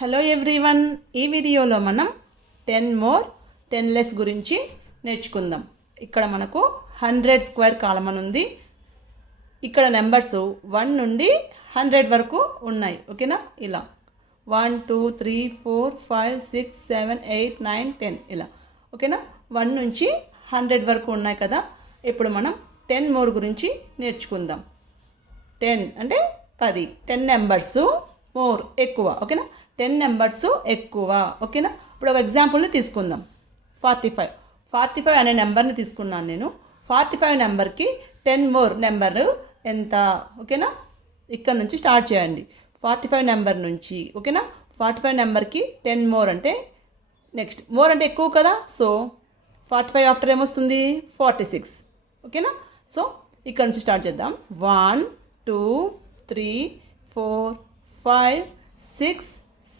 Hello everyone, ఈ వీడియోలో మనం 10 మోర్ 10 లెస్ గురించి నేర్చుకుందాం. ఇక్కడ మనకు 100 స్క్వేర్ కాలమ్ అని ఉంది. ఇక్కడ నెంబర్స్ 1 నుండి 100 వరకు ఉన్నాయి. ఓకేనా? ఇలా 1 2 3 4 5 6 7 8 9 10 ఇలా. ఓకేనా? 1 నుంచి 100 వరకు ఉన్నాయి కదా. ఇప్పుడు మనం 10 మోర్ గురించి నేర్చుకుందాం. 10 అంటే 10. 10 నెంబర్స్ మోర్ ఎక్కువ. ఓకేనా? 10 నెంబర్స్ ఎక్కువ. ఓకేనా? ఇప్పుడు ఒక ఎగ్జాంపుల్ని తీసుకుందాం. 45 అనే నెంబర్ని తీసుకున్నాను నేను. 45 నెంబర్కి 10 మోర్ నెంబర్ ఎంత? ఓకేనా? ఇక్కడ నుంచి స్టార్ట్ చేయండి. 45 నెంబర్ నుంచి. ఓకేనా? 45 నెంబర్కి 10 మోర్ అంటే నెక్స్ట్ మోర్ అంటే ఎక్కువ కదా. సో 45 ఆఫ్టర్ ఏమొస్తుంది? 46. ఓకేనా? సో ఇక్కడ నుంచి స్టార్ట్ చేద్దాం. 1 2 3 4 5 6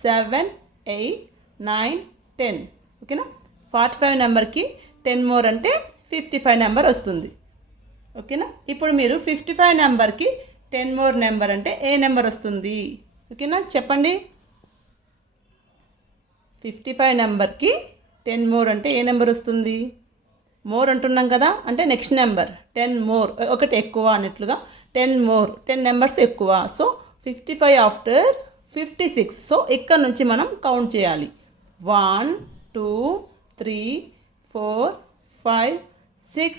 7 8 9 10. ఓకేనా? 45 నెంబర్కి 10 మోర్ అంటే 55 నెంబర్ వస్తుంది. ఓకేనా? ఇప్పుడు మీరు 55 నెంబర్కి 10 మోర్ నెంబర్ అంటే ఏ నెంబర్ వస్తుంది? ఓకేనా? చెప్పండి. 55 నెంబర్కి 10 మోర్ అంటే ఏ నెంబర్ వస్తుంది? మోర్ అంటున్నాం కదా, అంటే నెక్స్ట్ నెంబర్ 10 మోర్, ఒకటి ఎక్కువ అన్నట్లుగా 10 మోర్, 10 నెంబర్స్ ఎక్కువ. So 55 after 56. సో ఇక్కడ నుంచి మనం కౌంట్ చేయాలి. 1 2 3 4 5 6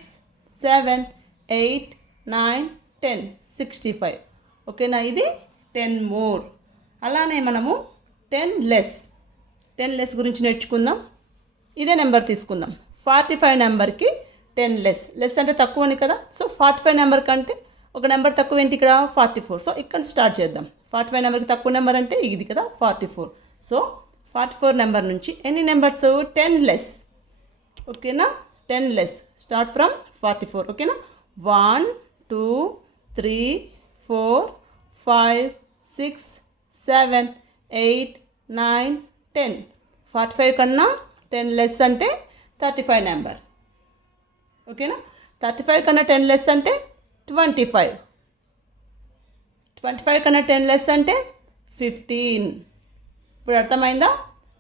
7 8 9 10 65. ఓకేనా? ఇది 10 మోర్. అలానే మనము 10 లెస్ గురించి నేర్చుకుందాం. ఇదే నెంబర్ తీసుకుందాం. 45 నెంబర్కి 10 లెస్ అంటే తక్కువ అని కదా. సో 45 నెంబర్ కంటే ఒక నెంబర్ తక్కువ ఏంటి ఇక్కడ? 44. సో ఇక్కడ స్టార్ట్ చేద్దాం. 45 నెంబర్కి తక్కువ నెంబర్ అంటే ఇది కదా, 44. సో 44 నెంబర్ నుంచి ఎన్ని నెంబర్స్? 10 లెస్. ఓకేనా? 10 లెస్. Start from 44. ఓకేనా? 1 2 3 4 5 6 7 8 9 10. 45 కన్నా 10 లెస్ అంటే 35 నెంబర్. ఓకేనా? 35 కన్నా 10 లెస్ అంటే 25. 25 కన్నా 10 లెస్ అంటే 15. ఇప్పుడు అర్థమైందా?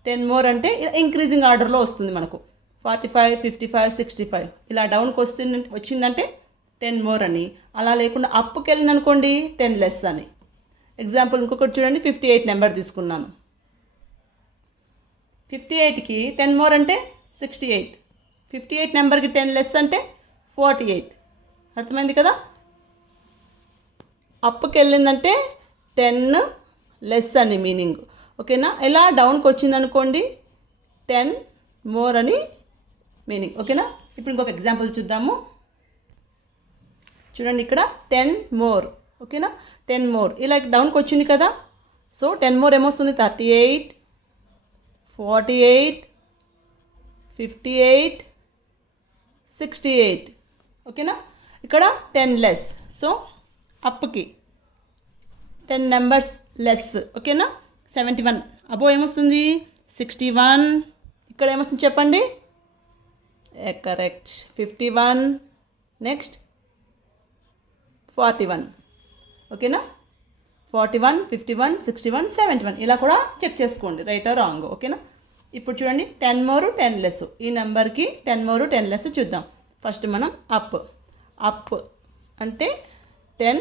10 మోర్ అంటే ఇంక్రీజింగ్ ఆర్డర్లో వస్తుంది మనకు. 45 55 65 ఇలా డౌన్కి వచ్చిందంటే 10 మోర్ అని. అలా లేకుండా అప్కి వెళ్ళింది అనుకోండి 10 లెస్ అని. ఎగ్జాంపుల్ ఇంకొకటి చూడండి. 58 నెంబర్ తీసుకున్నాను. 58కి 10 మోర్ అంటే 68. 58 నెంబర్కి 10 లెస్ అంటే 48. అర్థమైంది కదా? అప్కి వెళ్ళిందంటే 10 లెస్ అని మీనింగ్. ఓకేనా? ఎలా డౌన్కి వచ్చింది అనుకోండి 10 మోర్ అని మీనింగ్. ఓకేనా? ఇప్పుడు ఇంకొక ఎగ్జాంపుల్ చూద్దాము. చూడండి ఇక్కడ 10 మోర్. ఓకేనా? 10 మోర్ ఇలా డౌన్కి వచ్చింది కదా. సో 10 మోర్ ఏమొస్తుంది? 38 48 58 68. ఓకేనా? ఇక్కడ 10 లెస్. సో అప్కి 10 నెంబర్స్ లెస్. ఓకేనా? 71 అబో ఏమొస్తుంది? 61. ఇక్కడ ఏమొస్తుంది చెప్పండి? కరెక్ట్, 51. నెక్స్ట్ 41. ఓకేనా? 41 51 61 71 ఇలా కూడా చెక్ చేసుకోండి, రైట్ ఆర్ రాంగ్. ఓకేనా? ఇప్పుడు చూడండి 10 మోరు 10 లెస్. ఈ నెంబర్కి 10 మోరు 10 లెస్ చూద్దాం. ఫస్ట్ మనం అప్ అంటే 10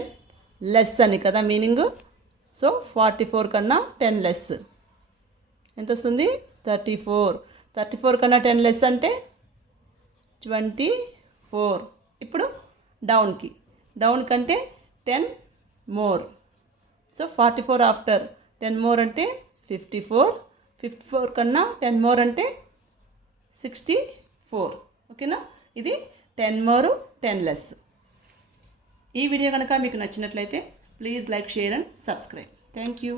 లెస్ అని కదా మీనింగ్. సో 44 కన్నా 10 లెస్ ఎంత వస్తుంది? 34. 34 కన్నా 10 లెస్ అంటే 24. ఇప్పుడు డౌన్కి అంటే 10 మోర్. సో 44 ఆఫ్టర్ 10 మోర్ అంటే 54. 54 కన్నా 10 మోర్ అంటే 64. ఓకేనా? ఇది 10 మోరు 10 లెస్. ఈ వీడియో కనుక మీకు నచ్చినట్లయితే please like, share and subscribe. Thank you.